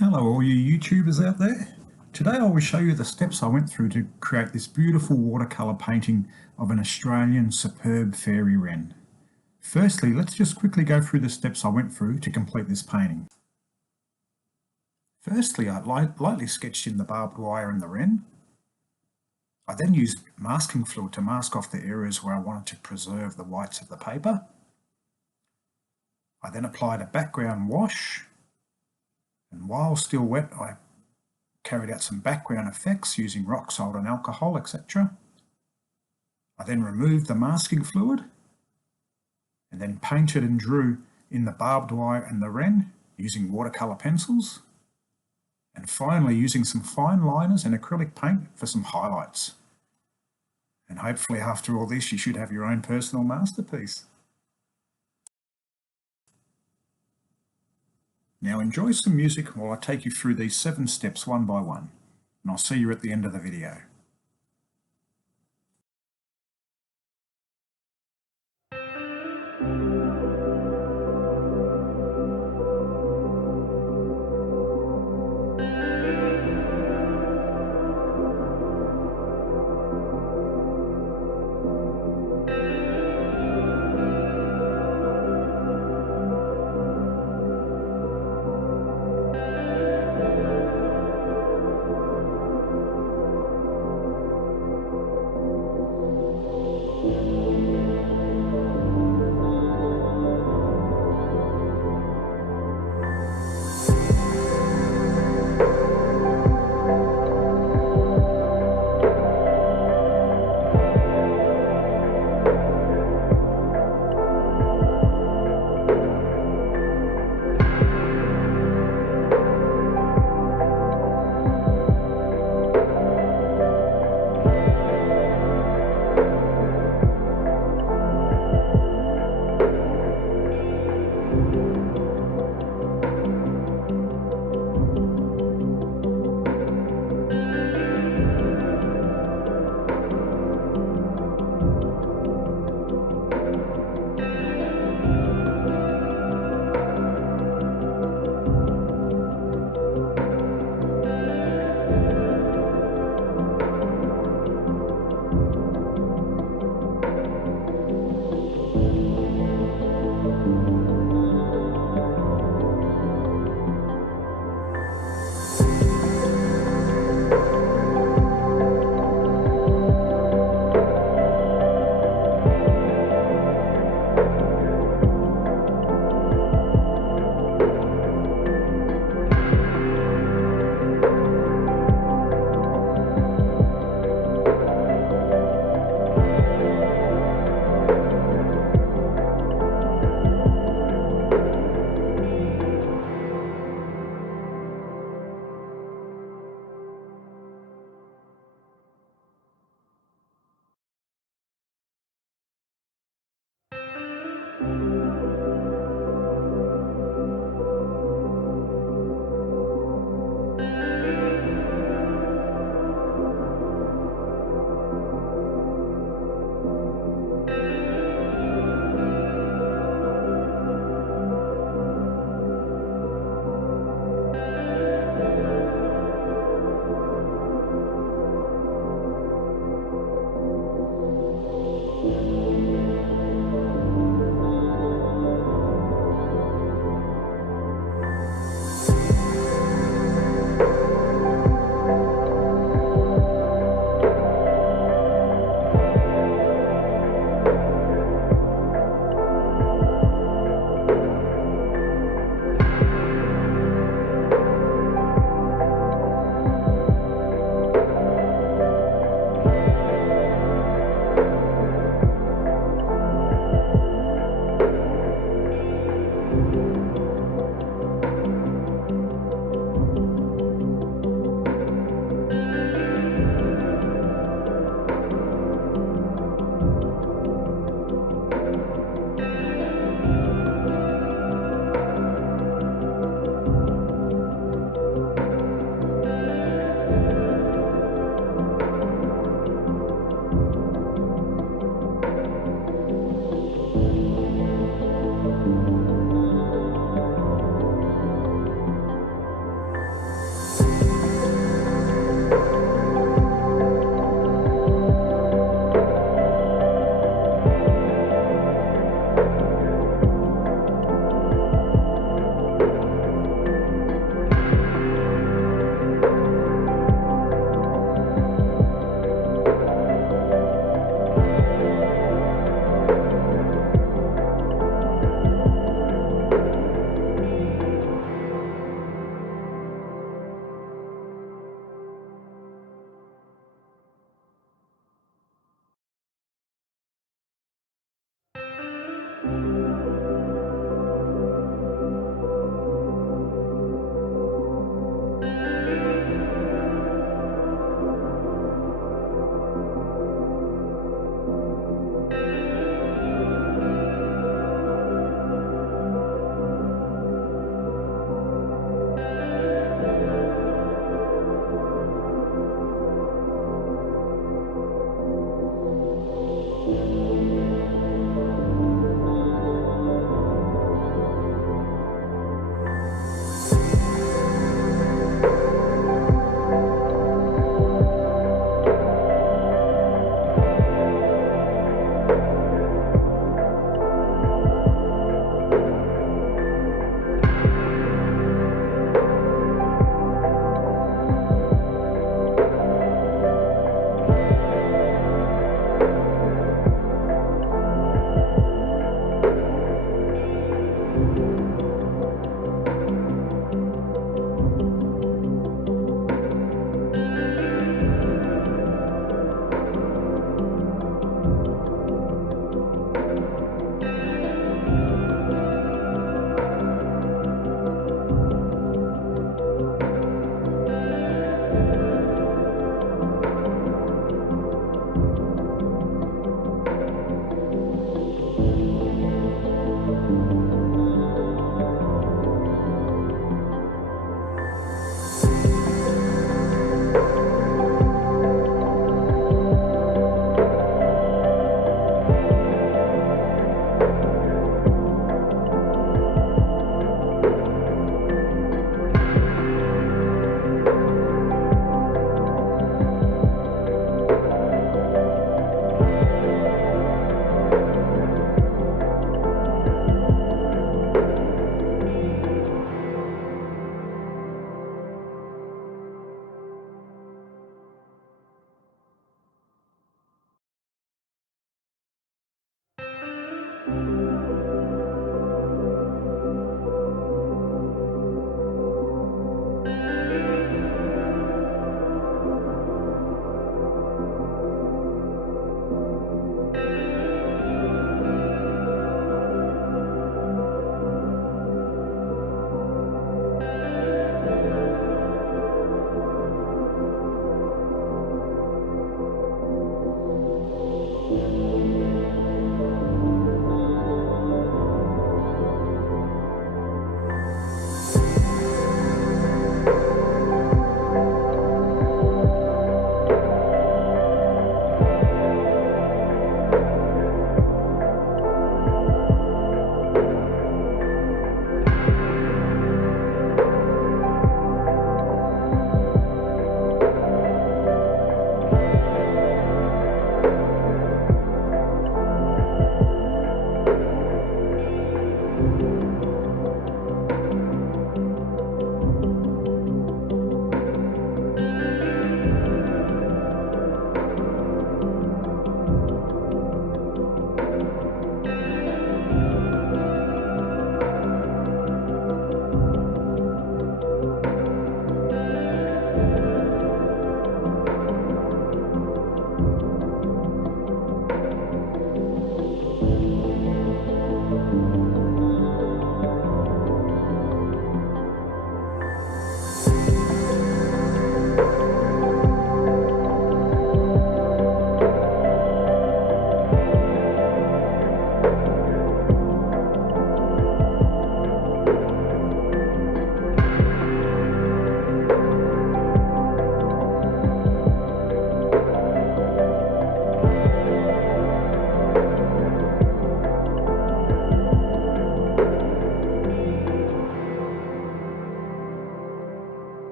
Hello all you YouTubers out there. Today I will show you the steps I went through to create this beautiful watercolour painting of an Australian superb fairy wren. Firstly, let's just quickly go through the steps I went through to complete this painting. Firstly, I lightly sketched in the barbed wire and the wren. I then used masking fluid to mask off the areas where I wanted to preserve the whites of the paper. I then applied a background wash, and while still wet I carried out some background effects using rock salt and alcohol, etc. I then removed the masking fluid and then painted and drew in the barbed wire and the wren using watercolour pencils, and finally using some fine liners and acrylic paint for some highlights. And hopefully after all this you should have your own personal masterpiece. Now enjoy some music while I take you through these 7 steps one by one, and I'll see you at the end of the video.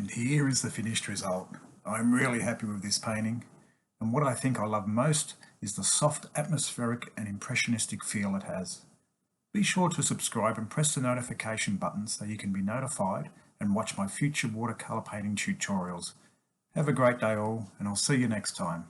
And here is the finished result. I'm really happy with this painting, and what I think I love most is the soft atmospheric and impressionistic feel it has. Be sure to subscribe and press the notification button so you can be notified and watch my future watercolour painting tutorials. Have a great day all, and I'll see you next time.